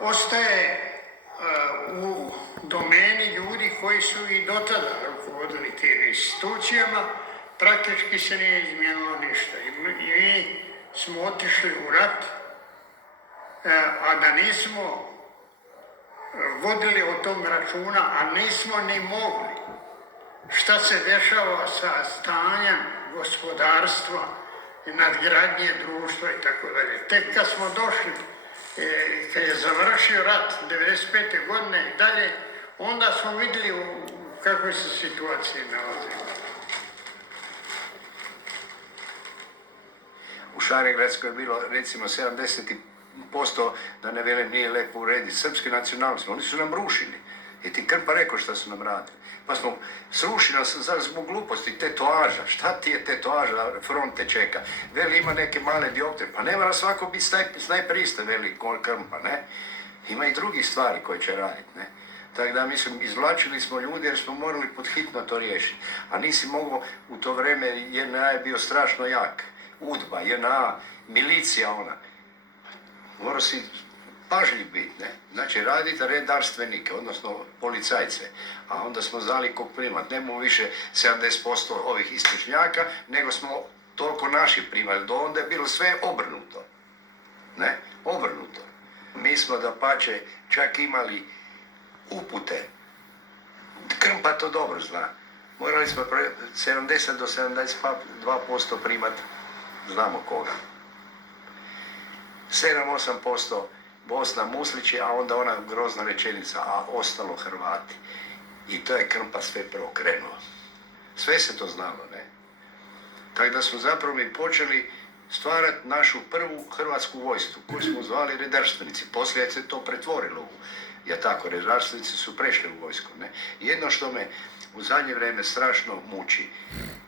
ostaje u domeni ljudi koji su i dotada rukovodili tim institucijama, praktički se nije izmijenilo ništa. I mi smo otišli u rat, a da nismo vodili o tom računa, a nismo ni mogli. Šta se dešava sa stanjem gospodarstva, nadgradnje društva i tako dalje. Tek kad smo došli, kad je završio rat 1995. godine i dalje, onda smo vidjeli u kakvoj se situaciji nalazimo. U Šarengradskoj je bilo recimo 70%, da ne velim, nije lepo urediti, srpski nacionalizam. Oni su nam rušili. I ti Krpa rekao šta su nam radili. Pa smo srušili nas zbog gluposti, tetovaža. Šta ti je tetovaža, fronte čeka? Veli ima neke male dioptre, pa ne mora svako biti snajperista, veli Krpa, ne? Ima i drugih stvari koje će raditi, ne? Tako da, mislim, izvlačili smo ljudi jer smo morali podhitno to riješiti. A nisi mogao, u to vrijeme JNA je bio strašno jak. UDBA, JNA, milicija ona. Morao si pažljiv biti, ne? Znači, radite redarstvenike, odnosno policajce. A onda smo znali kog primat. Nemamo više 70% ovih istočnjaka, nego smo toliko naši primali. Do onda je bilo sve obrnuto. Ne? Obrnuto. Mi smo dapače čak imali upute. Krmpa to dobro zna. Morali smo 70 do 72% primati, znamo koga. 7-8% Bosna Muslići, a onda ona grozna rečenica, a ostalo Hrvati. I to je Krmpa sve preokrenuo. Sve se to znalo, ne? Tako da smo zapravo mi počeli stvarati našu prvu hrvatsku vojsku, koju smo zvali redarstvenici. Poslije se to pretvorilo u, redarstvenici su prešli u vojsku, ne? Jedno što me u zadnje vrijeme strašno muči,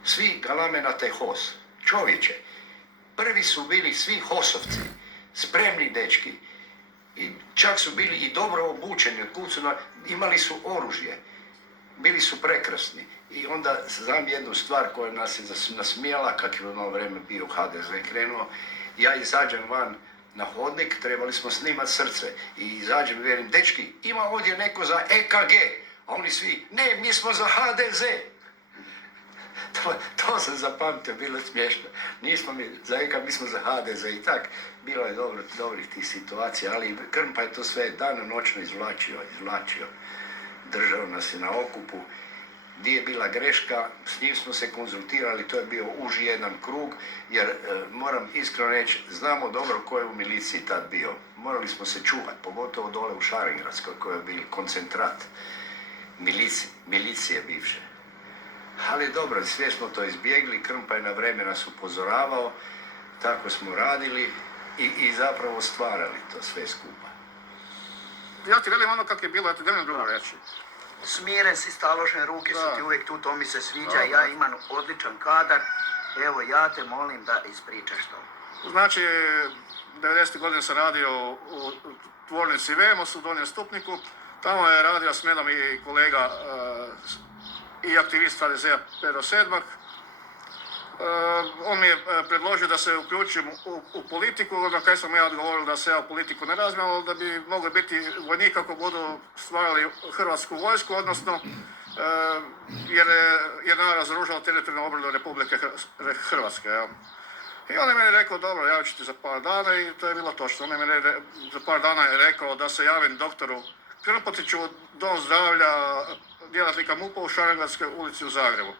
svi galame na taj HOS. Čovječe, prvi su bili svi HOS-ovci, spremni dečki, i čak su bili i dobro obučeni, imali su oružje, bili su prekrasni. I onda znam jednu stvar koja nas je nasmijala, kak je u ono vrijeme bio HDZ krenuo, ja izađem van na hodnik, trebali smo snimati srce, i izađem i velim, dečki, ima ovdje neko za EKG, a oni svi, ne, mi smo za HDZ. To sam zapamtio, bilo je smiješno. Nismo mi za EKG, mi smo za HDZ i tak. Bilo je dobrih tih situacija, ali Krmpa je to sve dano-noćno izvlačio. Držao nas je na okupu. Gdje je bila greška, s njim smo se konzultirali, to je bio uži jedan krug, jer moram iskreno reći, znamo dobro ko je u miliciji tad bio. Morali smo se čuvati, pogotovo dole u Šarengradskoj, koji je bili koncentrat milicije bivše. Ali dobro, sve smo to izbjegli, Krmpa je na vrijeme nas upozoravao, tako smo radili i zapravo stvarali to sve skupa. Ja ti velim ono kako je bilo, ja ti ne drugo reći. Smiren si, staložne ruke su ti uvijek tu, to mi se sviđa, ja imam odličan kadar, evo ja te molim da ispričaš to. Znači, 90. godine sam radio u tvornici Vemos u Donjem Stupniku, tamo je radio s menom i kolega i aktivist HDZ-a Pero Sedmak. On mi je predložio da se uključim u politiku, na kaj sam ja odgovoril da se ja u politiku ne razmijem, ali da bi mogli biti vojnik ako budu stvarali hrvatsku vojsku, odnosno jer je razružala teritorijalnu obranu Republike Hrvatske. Ja. I on je meni rekao, dobro, javit ću ti za par dana, i to je bilo točno. On je meni za par dana je rekao da se javim doktoru Krmpotiću u Dom zdravlja djelatnika MUP-a u Šarengradskoj ulici u Zagrebu.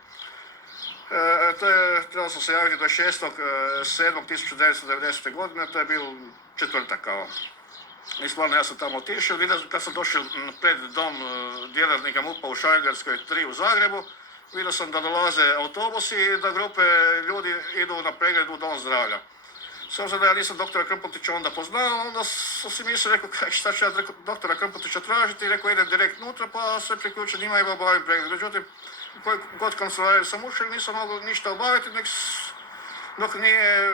Trebalo sam se javiti 26.7.1990. godine, to je bio četvrtak kao. I stvarno ja sam tamo otišao, kad sam došao pred dom djelatnika MUP-a u Šarengradskoj 3 u Zagrebu, vidio sam da dolaze autobusi i da grupe ljudi idu na pregled u Dom zdravlja. S obzirom da ja nisam doktora Krmpotića onda poznao, onda sam si mislio, rekao, šta ću ja doktora Krmpotića tražiti, i rekao, idem direkt unutra, pa se priključim njima i obavim pregled. Međutim, koji god kancelariju sam ušao, nisam mogao ništa obaviti, dok nije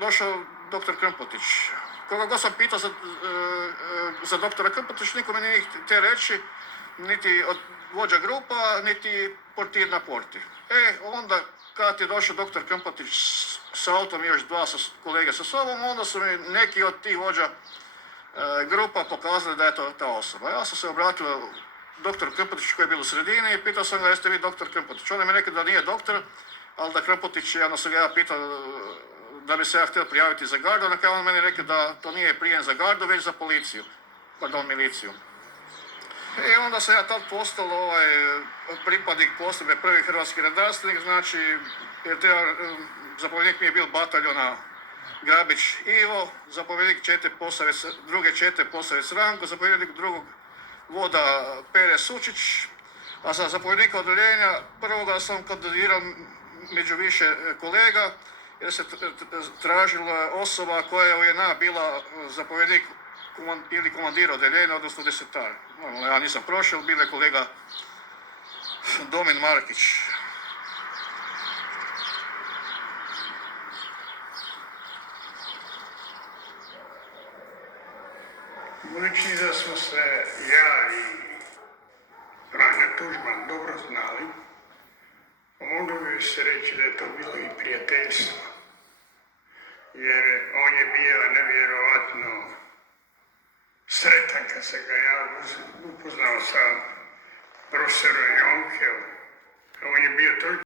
došao doktor Krmpotić. Koga god sam pitao za doktora Krmpotić, nikome nije te reći, niti od vođa grupa, niti portir na porti. Onda kad je došao doktor Krmpotić s autom i još dva kolege sa sobom, onda su mi neki od tih vođa grupa pokazala da je to ta osoba. Ja sam se obratio doktoru Krmpotiću koji je bio u sredini i pitao sam ga jeste vi doktor Krmpotić. On je mi rekao da nije doktor, ali da Krmpotić, jedno sam ga ja pitao da bi se ja htio prijaviti za gardu, na kraju on meni rekao da to nije prijem za gardu, već za policiju, pardon, miliciju. I onda sam ja tad postao pripadnik postrojbe prvi hrvatski redarstvenik, znači jer zapovjednik mi je bil bataljona Grabić Ivo, zapovjednik druge čete Posavec Ranko, zapovjednik drugog voda Pere Sučić, a za zapovjednika odjeljenja prvoga sam kandidirao među više kolega jer se tražila osoba koja je u JNA bila zapovjednik ili komandir odjeljenja, odnosno desetar. Normalno, ja nisam prošao, bio je kolega Domin Markić. Budući da smo se ja i Franjo Tuđman dobro znali, moglo bi se reći da je to bilo i prijateljstvo. Jer on je bio nevjerovatno sretan kad sam ga ja upoznao sa profesorom Jonkeom. On je bio toliko